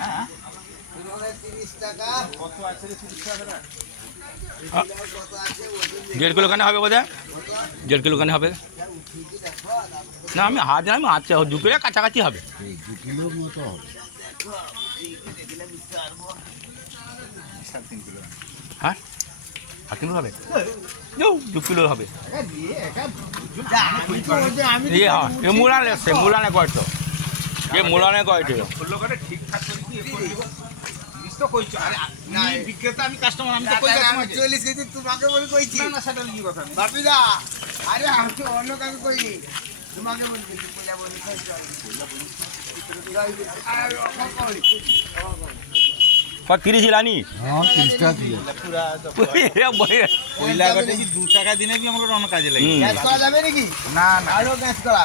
হ্যাঁ 30 টাকা কত আছে রে 30 টাকা? 1.5 কিলো খানে হবে বোধহয়, 1.5 কিলো খানে হবে না। আমি হাত জানি, আমি আচ্ছা 2 কিলো কাছাকাছি হবে। 2 কিলোর মতো হবে। 3.5 কিলো। হ্যাঁ 8 কিলো হবে, 2 কিলো হবে। ये हाँ ये मुलाने से मुलाने कयतो ये मुलाने कयतो বললো করে ঠিকঠাক করে কি এ করে দিব। জিনিস তো কইছো আরে না বিক্রেতা আমি কাস্টমার আমি তো কই যাচ্ছি আমি 40 কেজি তোমাকে বলি কইছি। না না সেটা কি কথা নেই। বাপিদা আরে আমি তো অন্য কাউকে কইনি, তোমাকে বলি কিন্তু কইলা বলি কইছি। আরে অফার করি। 30 লানি হ্যাঁ 30 টাকা দিয়ে। কইলা গটে কি 2 টাকা দিনে কি আমার অন্য কাজে লাগে। গ্যাস করা যাবে নাকি? না না আরো গ্যাস করা।